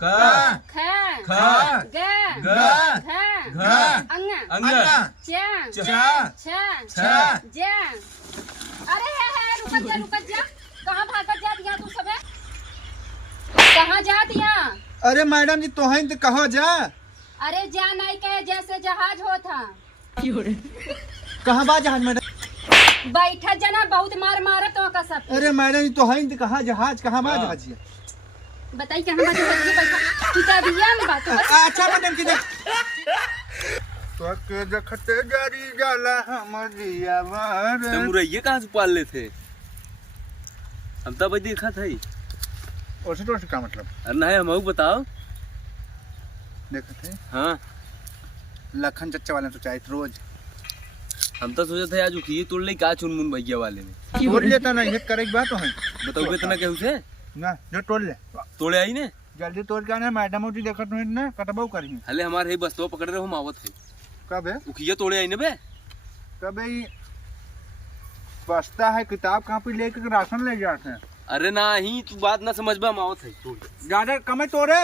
क ख ख ग ग घ घ अंग च छ ज। अरे है रुक जा कहाँ भागत जात यहाँ तू सबे कहाँ जात यहाँ? अरे मैडम जी तो तो कहो जा। अरे जा नहीं कहे जैसे जहाज होता कहाँ बा जहाज मैडम? बैठा जना बहुत मार मारत हो का सब। अरे मैडम जी तो कहाँ जहाज कहाँ बा जहाज? बताई कहाँ बात है बैठा किताबिया में बात है। अच्छा मैडम की देख तो के देखते जारी जाला हमरिया बार। तो मुरैया कहाँ से पाल ले थे? हम तब देखा था ही। ओसे तो का मतलब? अरे नहीं हम बताओ। देखा थे हाँ लखन चच्चा वाले तो चाहे रोज हम तो सोचे थे आज उठिए तोड़ ले क्या चुनमुन भैया वाले ने तोड़ लेता ना ये करे की बात है। बताओ कितना कहू से ना जो तोड़ ले तोड़े आई ने जल्दी तोड़ के आना मैडम जी देखत नहीं ना कटबाऊ करी। हले हमारे बस तो पकड़ रहे हो मावत है कब है उखिया तोड़े आई ने बे कब है बस्ता है किताब कॉपी लेके राशन ले जाते हैं। अरे नहीं तू बात ना समझ बा मावत है तोड़ ज्यादा कम तोड़े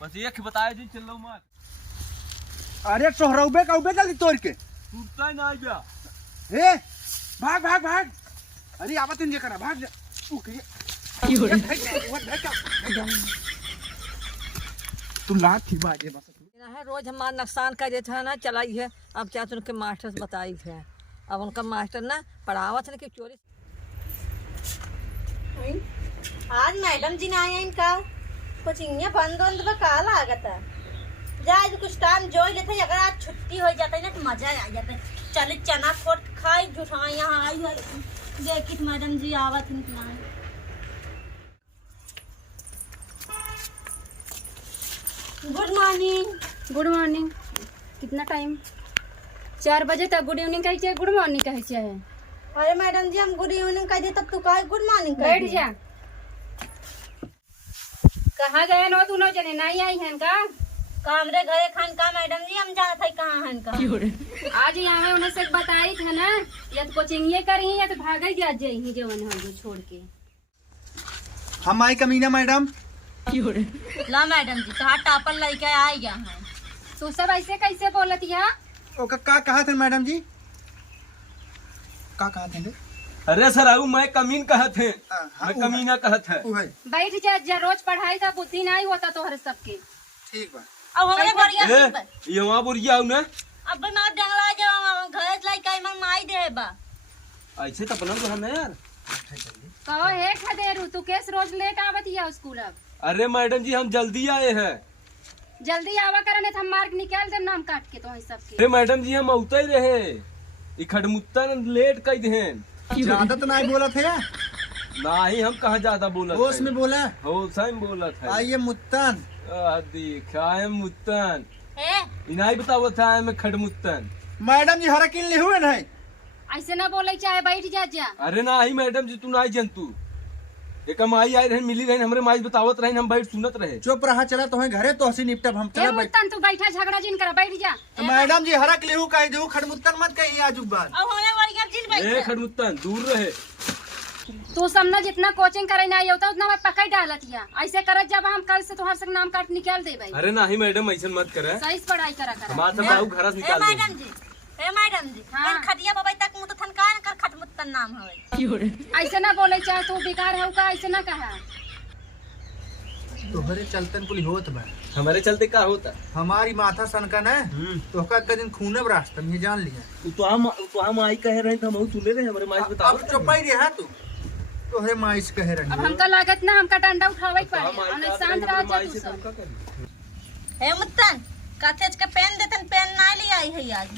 बस एक बताया जी चल लो मत। अरे सोहरौबे का उबे जल्दी तोड़ के टूटता ही ना गया हे भाग भाग भाग। अरे आवत नहीं करा भाग जा तुम लात थी बाजे बस है रोज हमारा नुकसान कर देते है ना चलाई है। अब क्या उनके मास्टर से बताई थे अब उनका मास्टर ना पढ़ावत है कि चोरी। आज मैडम जी ने आए इनका कुछ इन्हें बंद बंद में का लागत है जाए कुछ टाइम जो लेते अगर आज छुट्टी हो जाता है ना तो मजा आ जाता है। चले चना खोट खाई जुठा यहाँ आई है देखी मैडम जी आवत इनकी। Good morning. गुड मॉर्निंग कितना टाइम? 4 बजे तक गुड इवनिंग कही गुड मॉर्निंग कही। अरे मैडम जी हम गुड इवनिंग कह दे तब तू कहे गुड मॉर्निंग बैठ जा। कहाँ गए नो तू नो जने नहीं आई है का? कामरे घरे खान का मैडम जी हम जाना था कहाँ है का? आज यहाँ उन्हें से बताई था ना या तो कोचिंग ये करी या तो भाग ही जाई जवन हो छोड़ के। हम आई कमीना मैडम ला मैडम जी कहा टापर लेके आई गया है। तू सब ऐसे कैसे बोलत यहाँ? ओका का कहा थे मैडम जी का कहा थे? अरे सर आऊ मैं कमीन कहा थे मैं कमीना कहा था। बैठ जा रोज पढ़ाई का बुद्धि नहीं होता तोहरे सबके। ठीक बा अब हमारे बढ़िया ये वहाँ बुरिया आऊ ना अब मैं डंगला जाऊँ घर लेके आई मन माई दे बा ऐसे तो अपना तो है ना यार। कहो हे खदेरू तू केस रोज लेट आवत या स्कूल? अब अरे मैडम जी हम जल्दी आए हैं। जल्दी आवा करने हम मार्क निकाल दे नाम काट के तो है सबके। अरे मैडम जी हम औते ही रहे इखड़मुत्ता लेट कई देन ज्यादा तो नहीं बोला थे यार। नहीं हम कहाँ ज्यादा बोला होश में बोला हो सही बोला था। आइए मुत्तन देखा है मुत्तन है इनाई बताओ था मैं खड़मुत्तन। मैडम जी हरा किन ले हुए नहीं ऐसे ना बोले चाहे बैठ जा। अरे नहीं मैडम जी तू नहीं जंतु एक माई आई रहे मिली रहे हमरे माई बतावत रहे हम बैठ सुनत रहे। चुप रहा चला तो घरे तो हसी निपटब हम चला बैठ। तू बैठा झगड़ा जिन कर बैठ जा। मैडम जी हरा के लेहू कह दू खड़मुत्तन मत कही आजू बात। अब हमारे बढ़िया जिन ए बैठ खड़मुत्तन दूर रहे। तू समझ जितना कोचिंग करे नहीं होता उतना मैं पकड़ डालत या ऐसे करत जब हम कल से तुम्हारे से नाम काट निकाल दे भाई। अरे नहीं मैडम ऐसा मत करे सही से पढ़ाई करा कर। हमारे सब बाहू घर से निकाल दे। मैडम जी ए मैडम जी हाँ। खटिया बाबा तक मुंह तो थनकान कर खटमुत्तन नाम है। ऐसे ना बोले चाहे तू बेकार है का ऐसे ना कहा। तोहरे चलतन कुल होत बा हमारे चलते क्या होता? हमारी माथा सनका न तो का दिन खूने रास्ता में जान लिया। तो हम आई कह रहे थे हम सुने रहे हमारे माई बताओ। अब चुपाई रहा तू तोहरे माइस कह रही। अब हमका लागत ना हमका डंडा उठावे पड़े और शांत रह जा तू सब। हे मुत्तन कातेज का पेन देतन पेन ना ले आई है आज।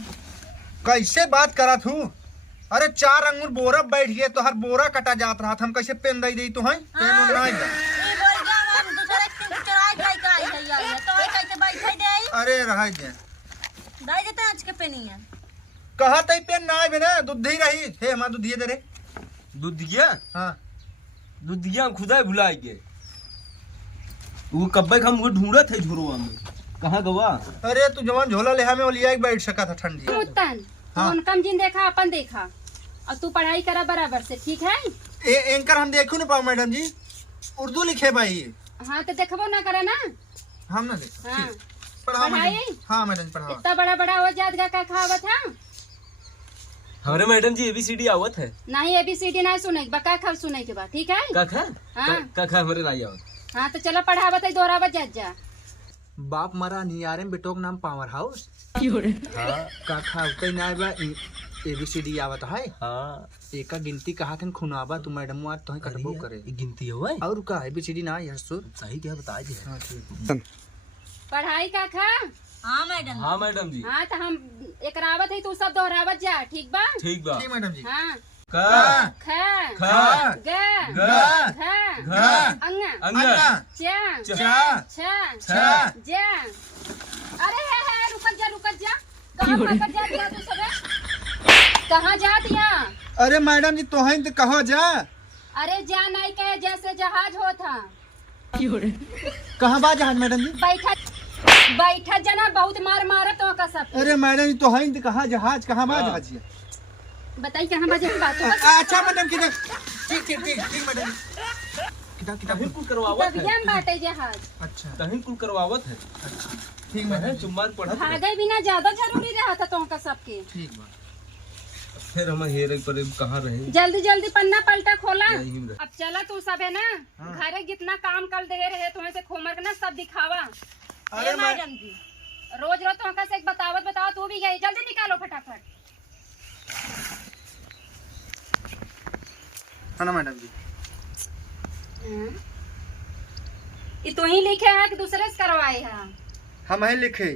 कैसे बात करा तू? अरे 4 अंगूर बोरा बैठ गए तो हर बोरा कटा जात रहा था हम कैसे पेन दे दी तो है पेन नहीं बा। ई बोल गया हम दूसरे दिन चुराई खाई का आई है यार तो है कैसे बैठे दे आई अरे रहा दे दाई देता आज के पेनिया कहा तई पेन ना आए ना दूध ही रही हे हमारा दूध दे रे दूधिया हां दूधिया हम खुदा भुला गए वो कब्बे हम वो ढूंढत है झुरवा में कहाँ गवा। अरे तू जवान झोला लेहा में ओलिया बैठ सका था ठंडी। मुत्तन हाँ। कम जिन देखा अपन देखा और तू पढ़ाई करा बराबर से ठीक है। एंकर हम देखू ना पाओ मैडम जी उर्दू लिखे भाई हाँ तो देखबो ना करे ना। हम ना देख हाँ पढ़ाओ पढ़ाई? मैडम। हाँ मैडम जी पढ़ाओ। इतना बड़ा बड़ा हो जात का खावत है। हमारे मैडम जी ABCD आवत है। नहीं ABCD नहीं सुने बका खा सुने के बाद ठीक है। का हाँ का हमारे लाई आवत। हाँ तो चलो पढ़ावत है दोहरावत जा। बाप मरा नियारे में बेटोक नाम पावर हाउस। हाँ का खावते ना बा ABCD आवत है। हाँ एका गिनती कहा थन खुनाबा तू मैडम आज तो कटबो करे। ये गिनती हुआ है। और का ABCD ना यार सुर। सही क्या बता दी। हाँ ठीक। पढ़ाई का खा। हाँ मैडम। हाँ मैडम जी। हाँ तो हम एक रावत है तू सब दोहरावत जा ठीक बा। ठीक बा। ठीक मैडम जी। हाँ का ख खा ग ग घ घ अंग अंगा च चा छ छा ज। अरे है रुक जा कहाँ भागत जाती है तू सबे। कहाँ जाती है। अरे मैडम जी तो हैं तो कहो जा। अरे जा नहीं कहे जैसे जहाज होता। कहाँ बा जहाज मैडम जी। बैठा जना बहुत मार मारत हो का सब। अरे मैडम जी तो हैं तो कहाँ जहाज कहाँ बा जहाज ये? बताई कहाँ बजे की बात है। अच्छा मैडम किधर ठीक ठीक ठीक ठीक मैडम किताब किताब तहिन कुल करवावत है। दबियन बाटे जहाज। अच्छा तहिन कुल करवावत है। ठीक मैडम जी। चुम्मार पढ़त है। भागे बिना ज्यादा जरूरी रहा था तो का सबके। ठीक बा। फिर हम हेरे पर कहाँ रहे। जल्दी जल्दी पन्ना पलटा खोला। यहीं में रहे। अब चला तू सब है ना घरे जितना काम कल दे रहे तुम्हें से खोमर ना सब दिखावा। अरे मैडम जी रोज रोज तो से एक बताओ तू भी गई जल्दी निकालो फटाफट। है ना मैडम जी। ये तू ही लिखे है कि दूसरे से करवाए है। हम है लिखे